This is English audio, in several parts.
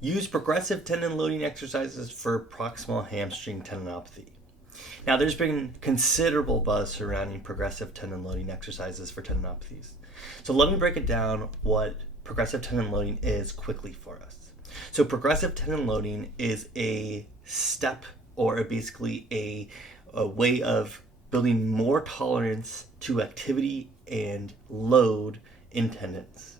Use progressive tendon loading exercises for proximal hamstring tendinopathy. Now, there's been considerable buzz surrounding progressive tendon loading exercises for tendinopathies. So let me break it down what progressive tendon loading is quickly for us. So progressive tendon loading is a step or basically a way of building more tolerance to activity and load in tendons.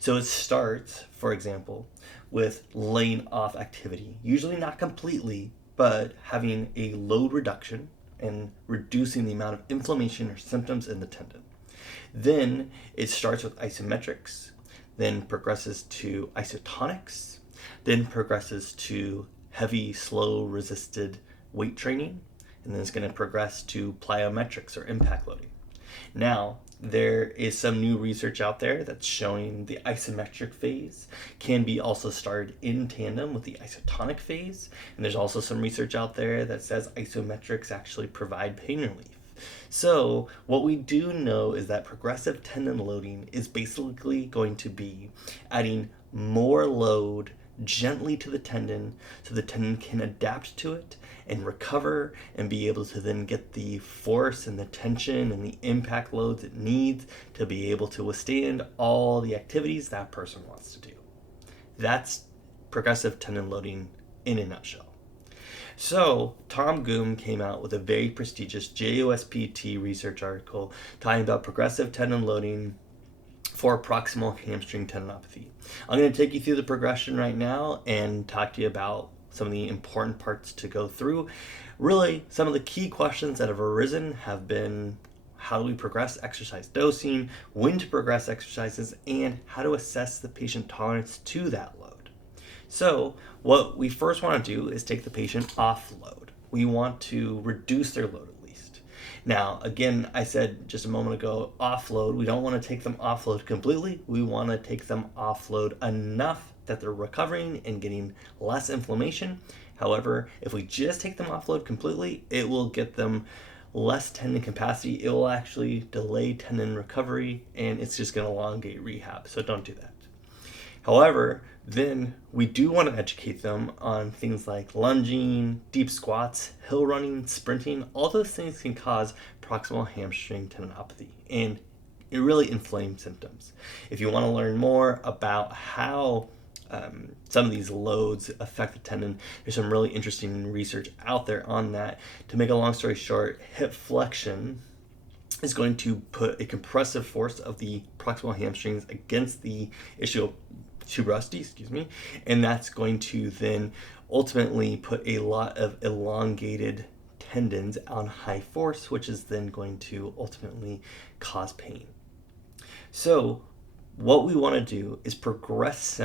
So it starts, for example, with laying off activity, usually not completely, but having a load reduction and reducing the amount of inflammation or symptoms in the tendon. Then it starts with isometrics, then progresses to isotonics, then progresses to heavy, slow, resisted weight training, and then it's going to progress to plyometrics or impact loading. Now, there is some new research out there that's showing the isometric phase can be also started in tandem with the isotonic phase. And there's also some research out there that says isometrics actually provide pain relief. So what we do know is that progressive tendon loading is basically going to be adding more load gently to the tendon so the tendon can adapt to it and recover and be able to then get the force and the tension and the impact loads it needs to be able to withstand all the activities that person wants to do. That's progressive tendon loading in a nutshell. So, Tom Goom came out with a very prestigious JOSPT research article talking about progressive tendon loading for proximal hamstring tendinopathy. I'm going to take you through the progression right now and talk to you about some of the important parts to go through. Really, some of the key questions that have arisen have been how do we progress exercise dosing, when to progress exercises, and how to assess the patient tolerance to that load. So what we first want to do is take the patient off load. We want to reduce their load at least. Now, again, I said just a moment ago, offload. We don't want to take them offload completely. We want to take them offload enough that they're recovering and getting less inflammation. However, if we just take them offload completely, it will get them less tendon capacity. It will actually delay tendon recovery, and it's just going to elongate rehab. So don't do that. However, then we do want to educate them on things like lunging, deep squats, hill running, sprinting. All those things can cause proximal hamstring tendinopathy and it really inflamed symptoms. If you want to learn more about how some of these loads affect the tendon, there's some really interesting research out there on that. To make a long story short, hip flexion is going to put a compressive force of the proximal hamstrings against the ischial tuberosity, and that's going to then ultimately put a lot of elongated tendons on high force, which is then going to ultimately cause pain. So what we want to do is progress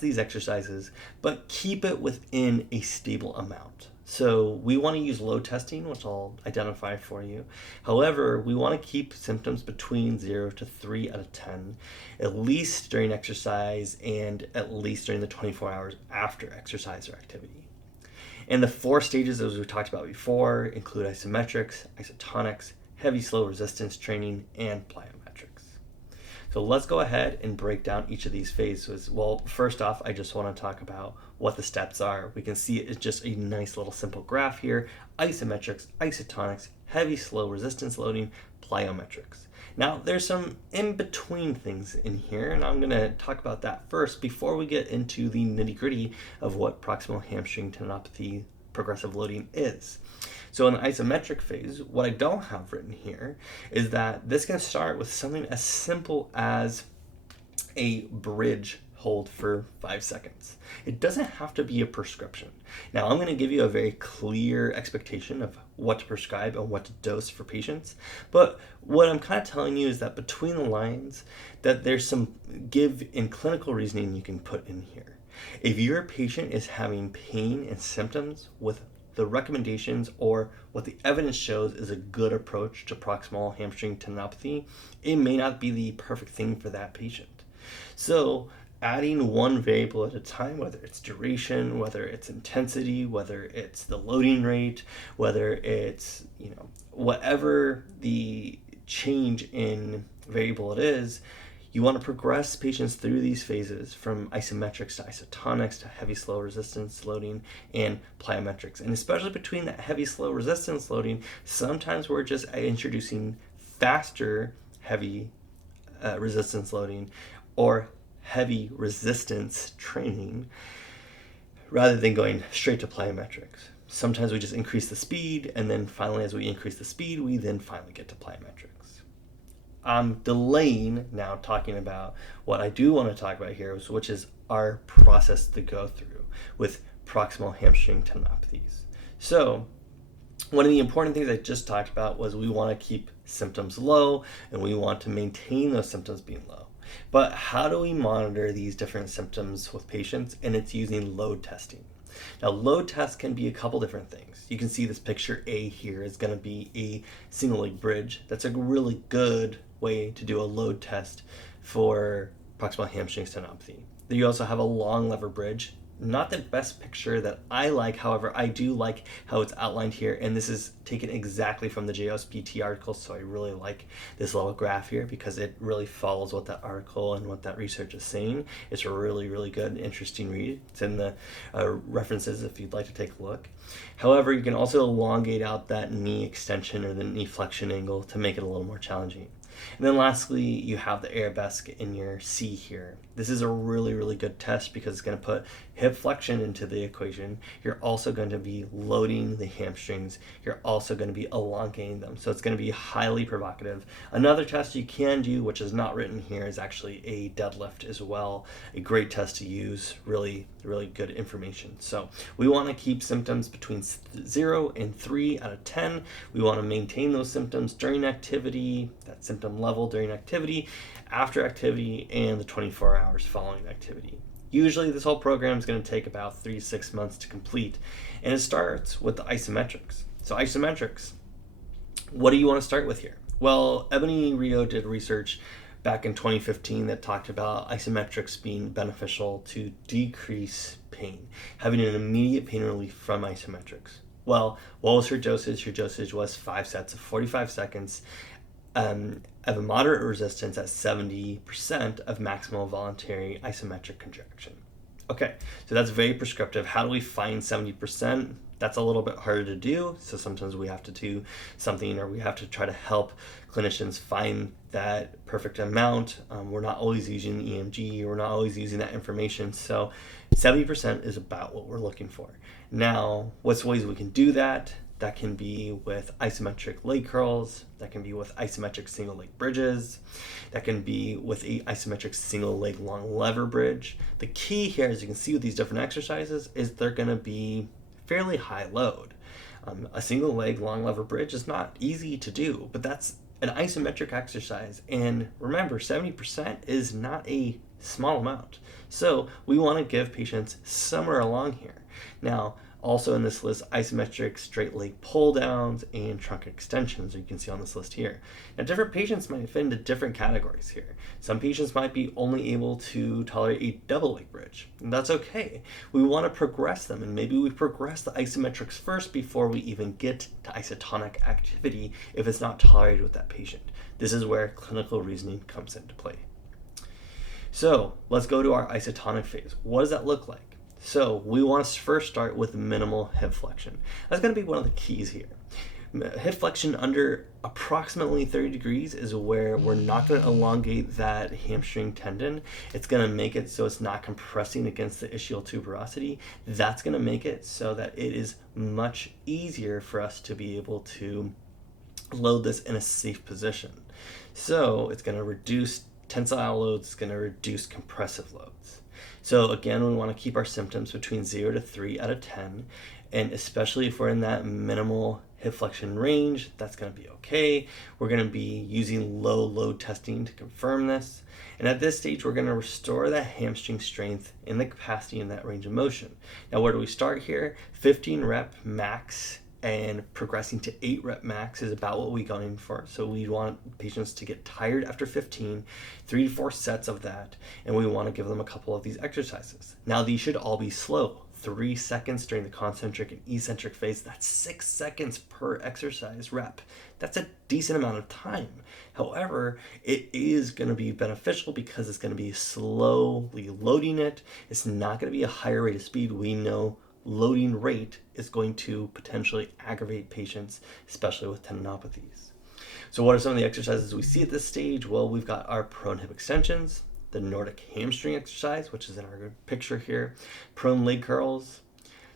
these exercises, but keep it within a stable amount. So we want to use load testing, which I'll identify for you. However, we want to keep symptoms between 0 to 3 out of 10, at least during exercise and at least during the 24 hours after exercise or activity. And the 4 stages, as we talked about before, include isometrics, isotonics, heavy slow resistance training, and plyometrics. So let's go ahead and break down each of these phases. Well, first off, I just want to talk about what the steps are. We can see it's just a nice little simple graph here. Isometrics, isotonics, heavy slow resistance loading, plyometrics. Now, there's some in-between things in here, and I'm going to talk about that first before we get into the nitty-gritty of what proximal hamstring tendinopathy progressive loading is. So in the isometric phase, what I don't have written here is that this can start with something as simple as a bridge hold for 5 seconds. It doesn't have to be a prescription. Now, I'm going to give you a very clear expectation of what to prescribe and what to dose for patients, but what I'm kind of telling you is that between the lines, that there's some give in clinical reasoning you can put in here. If your patient is having pain and symptoms with the recommendations or what the evidence shows is a good approach to proximal hamstring tendinopathy, it may not be the perfect thing for that patient. So adding one variable at a time, whether it's duration, whether it's intensity, whether it's the loading rate, whether it's, whatever the change in variable it is, You want to progress patients through these phases from isometrics to isotonics to heavy slow resistance loading and plyometrics. And especially between that heavy slow resistance loading, sometimes we're just introducing faster heavy resistance loading or heavy resistance training rather than going straight to plyometrics. Sometimes we just increase the speed, and then finally, as we increase the speed, we then finally get to plyometrics. I'm delaying now talking about what I do want to talk about here, which is our process to go through with proximal hamstring tendinopathies. So one of the important things I just talked about was we want to keep symptoms low, and we want to maintain those symptoms being low. But how do we monitor these different symptoms with patients? And it's using load testing. Now, load tests can be a couple different things. You can see this picture A here is going to be a single leg bridge. That's a really good way to do a load test for proximal hamstring tendinopathy. You also have a long lever bridge. Not the best picture that I like, however, I do like how it's outlined here, and this is taken exactly from the JOSPT article, so I really like this little graph here because it really follows what that article and what that research is saying. It's a really, really good, interesting read. It's in the references if you'd like to take a look. However, you can also elongate out that knee extension or the knee flexion angle to make it a little more challenging. And then lastly, you have the arabesque in your C here. This is a really, really good test because it's going to put hip flexion into the equation. You're also going to be loading the hamstrings. You're also going to be elongating them. So it's going to be highly provocative. Another test you can do, which is not written here, is actually a deadlift as well. A great test to use. Really, really good information. So we want to keep symptoms between 0 and 3 out of 10. We want to maintain those symptoms during activity, that symptom level during activity, after activity, and the 24 hours following activity. Usually this whole program is going to take about 3 to 6 months to complete, and it starts with the isometrics. So isometrics, what do you want to start with here? Well, Ebony Rio did research back in 2015 that talked about isometrics being beneficial to decrease pain, having an immediate pain relief from isometrics. Well, what was her dosage? Her dosage was 5 sets of 45 seconds of a moderate resistance at 70% of maximal voluntary isometric contraction. Okay, so that's very prescriptive. How do we find 70%? That's a little bit harder to do, so sometimes we have to do something, or we have to try to help clinicians find that perfect amount. We're not always using EMG, we're not always using that information, so 70% is about what we're looking for. Now, what's ways we can do that? That can be with isometric leg curls, that can be with isometric single leg bridges, that can be with a isometric single leg long lever bridge. The key here, as you can see with these different exercises, is they're going to be fairly high load. A single leg long lever bridge is not easy to do, but that's an isometric exercise. And remember, 70% is not a small amount. So we want to give patients somewhere along here. Now, also in this list, isometric straight leg pull downs and trunk extensions, you can see on this list here. Now, different patients might fit into different categories here. Some patients might be only able to tolerate a double leg bridge, and that's okay. We want to progress them, and maybe we progress the isometrics first before we even get to isotonic activity if it's not tolerated with that patient. This is where clinical reasoning comes into play. So let's go to our isotonic phase. What does that look like? So we want to first start with minimal hip flexion. That's going to be one of the keys here. Hip flexion under approximately 30 degrees is where we're not going to elongate that hamstring tendon. It's going to make it so it's not compressing against the ischial tuberosity. That's going to make it so that it is much easier for us to be able to load this in a safe position. So it's going to reduce tensile loads, it's going to reduce compressive loads. So again, we want to keep our symptoms between 0 to 3 out of 10, and especially if we're in that minimal hip flexion range, that's going to be okay. We're going to be using low load testing to confirm this, and at this stage, we're going to restore that hamstring strength in the capacity in that range of motion. Now, where do we start here? 15 rep max, and progressing to 8 rep max is about what we're going for. So we want patients to get tired after 15, 3 to 4 sets of that, and we want to give them a couple of these exercises. Now these should all be slow, 3 seconds during the concentric and eccentric phase. That's 6 seconds per exercise rep. That's a decent amount of time. However, it is going to be beneficial because it's going to be slowly loading it. It's not going to be a higher rate of speed. We know loading rate is going to potentially aggravate patients, especially with tendinopathies. So what are some of the exercises we see at this stage? Well, we've got our prone hip extensions, the Nordic hamstring exercise, which is in our picture here, prone leg curls,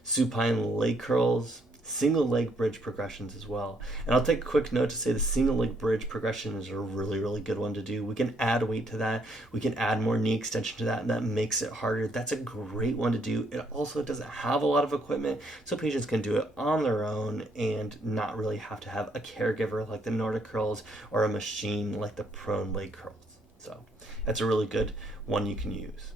supine leg curls, single leg bridge progressions as well. And I'll take a quick note to say the single leg bridge progression is a really good one to do. We can add weight to that. We can add more knee extension to that, and that makes it harder. That's a great one to do. It also doesn't have a lot of equipment, so patients can do it on their own and not really have to have a caregiver like the Nordic curls or a machine like the prone leg curls. So that's a really good one you can use.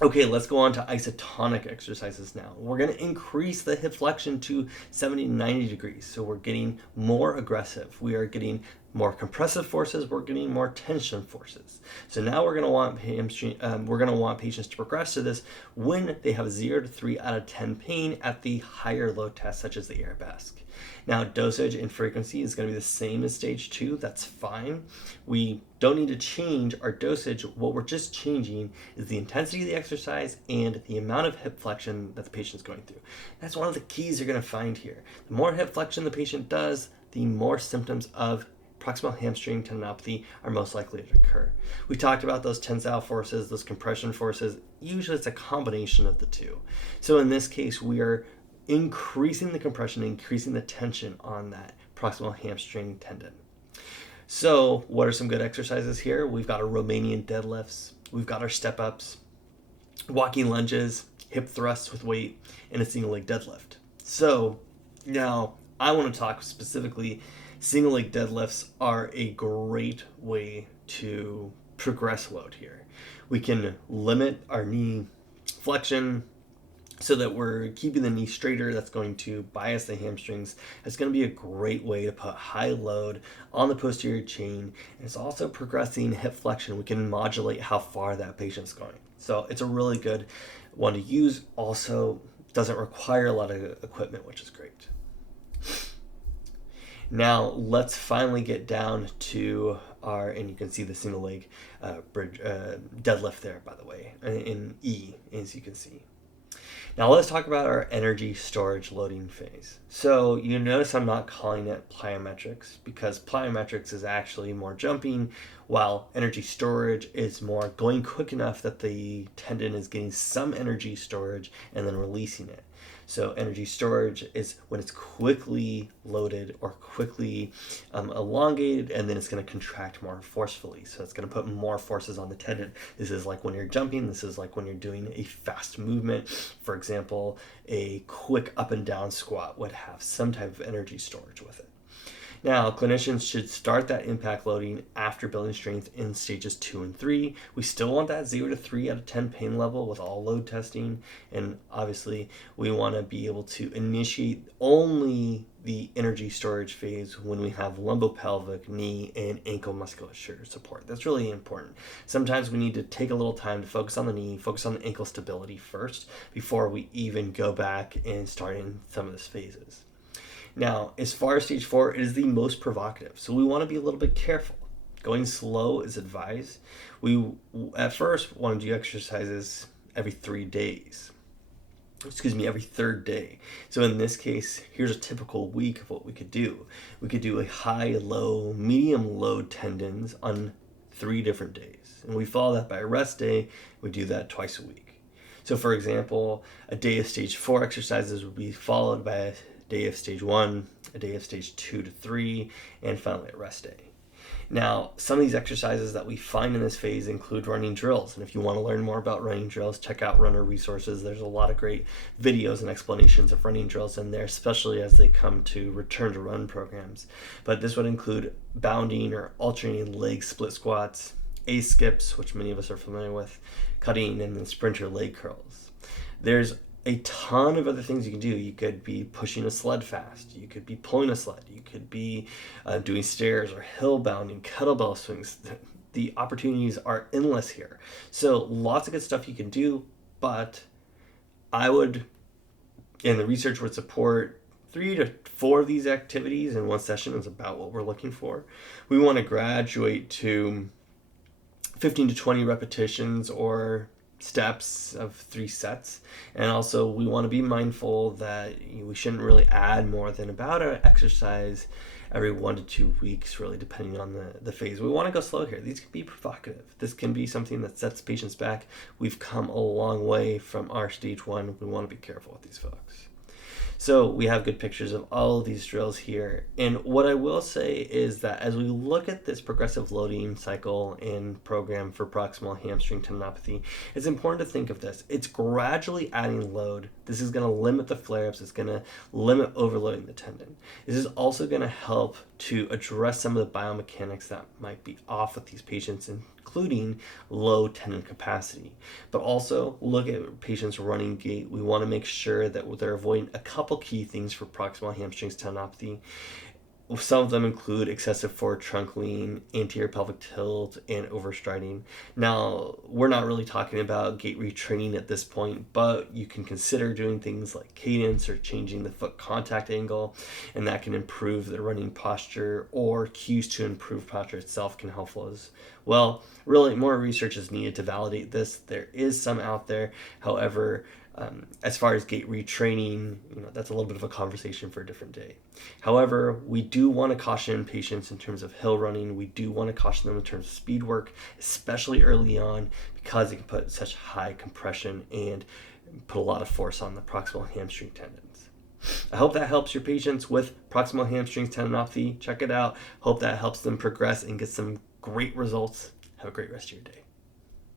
Okay, let's go on to isotonic exercises now. We're going to increase the hip flexion to 70 to 90 degrees. So we're getting more aggressive. We are getting more compressive forces. We're getting more tension forces. So now we're going to want patients to progress to this when they have 0 to 3 out of 10 pain at the higher load test, such as the arabesque. Now, dosage and frequency is going to be the same as stage 2. That's fine. We don't need to change our dosage. What we're just changing is the intensity of the exercise and the amount of hip flexion that the patient's going through. That's one of the keys you're going to find here. The more hip flexion the patient does, the more symptoms of proximal hamstring tendinopathy are most likely to occur. We talked about those tensile forces, those compression forces. Usually it's a combination of the two. So in this case, we are increasing the compression, increasing the tension on that proximal hamstring tendon. So what are some good exercises here? We've got our Romanian deadlifts, we've got our step ups, walking lunges, hip thrusts with weight, and a single leg deadlift. So now I want to talk specifically, single leg deadlifts are a great way to progress load here. We can limit our knee flexion so that we're keeping the knee straighter. That's going to bias the hamstrings. It's going to be a great way to put high load on the posterior chain. And it's also progressing hip flexion. We can modulate how far that patient's going. So it's a really good one to use. Also doesn't require a lot of equipment, which is great. Now let's finally get down to and you can see the single leg bridge deadlift there, by the way, in E, as you can see. Now let's talk about our energy storage loading phase. So you notice I'm not calling it plyometrics because plyometrics is actually more jumping, while energy storage is more going quick enough that the tendon is getting some energy storage and then releasing it. So energy storage is when it's quickly loaded or quickly elongated, and then it's going to contract more forcefully. So it's going to put more forces on the tendon. This is like when you're jumping. This is like when you're doing a fast movement. For example, a quick up and down squat would have some type of energy storage with it. Now, clinicians should start that impact loading after building strength in stages 2 and 3. We still want that 0 to 3 out of 10 pain level with all load testing. And obviously, we want to be able to initiate only the energy storage phase when we have lumbopelvic, knee, and ankle musculature support. That's really important. Sometimes we need to take a little time to focus on the knee, focus on the ankle stability first before we even go back and start in some of these phases. Now, as far as stage 4, it is the most provocative, so we want to be a little bit careful. Going slow is advised. We, at first, want to do exercises every 3 days. Every third day. So in this case, here's a typical week of what we could do. We could do a high, low, medium load tendons on 3 different days. And we follow that by a rest day. We do that twice a week. So for example, a day of stage 4 exercises would be followed by a day of stage 1, a day of stage 2 to 3, and finally a rest day. Now, some of these exercises that we find in this phase include running drills. And if you want to learn more about running drills, check out Runner Resources. There's a lot of great videos and explanations of running drills in there, especially as they come to return to run programs. But this would include bounding or alternating leg split squats, A-skips, which many of us are familiar with, cutting, and then sprinter leg curls. There's a ton of other things you can do. You could be pushing a sled fast. You could be pulling a sled. You could be doing stairs or hill bounding, kettlebell swings. The opportunities are endless here. So lots of good stuff you can do, but I would, and the research would support 3 to 4 of these activities in one session is about what we're looking for. We want to graduate to 15 to 20 repetitions or steps of 3 sets. And also we want to be mindful that we shouldn't really add more than about an exercise every 1 to 2 weeks, really depending on the phase. We want to go slow here. These can be provocative. This can be something that sets patients back. We've come a long way from our stage 1. We want to be careful with these folks. So we have good pictures of all of these drills here. And what I will say is that as we look at this progressive loading cycle and program for proximal hamstring tendinopathy, it's important to think of this. It's gradually adding load. This is going to limit the flare-ups. It's going to limit overloading the tendon. This is also going to help to address some of the biomechanics that might be off with these patients, including low tendon capacity. But also look at patients' running gait. We want to make sure that they're avoiding a couple key things for proximal hamstring tendinopathy. Some of them include excessive forward trunk lean, anterior pelvic tilt, and overstriding. Now, we're not really talking about gait retraining at this point, but you can consider doing things like cadence or changing the foot contact angle, and that can improve the running posture, or cues to improve posture itself can help as well. Really, more research is needed to validate this. There is some out there. However, as far as gait retraining, that's a little bit of a conversation for a different day. However, we do want to caution patients in terms of hill running. We do want to caution them in terms of speed work, especially early on, because it can put such high compression and put a lot of force on the proximal hamstring tendons. I hope that helps your patients with proximal hamstring tendinopathy. Check it out. Hope that helps them progress and get some great results. Have a great rest of your day.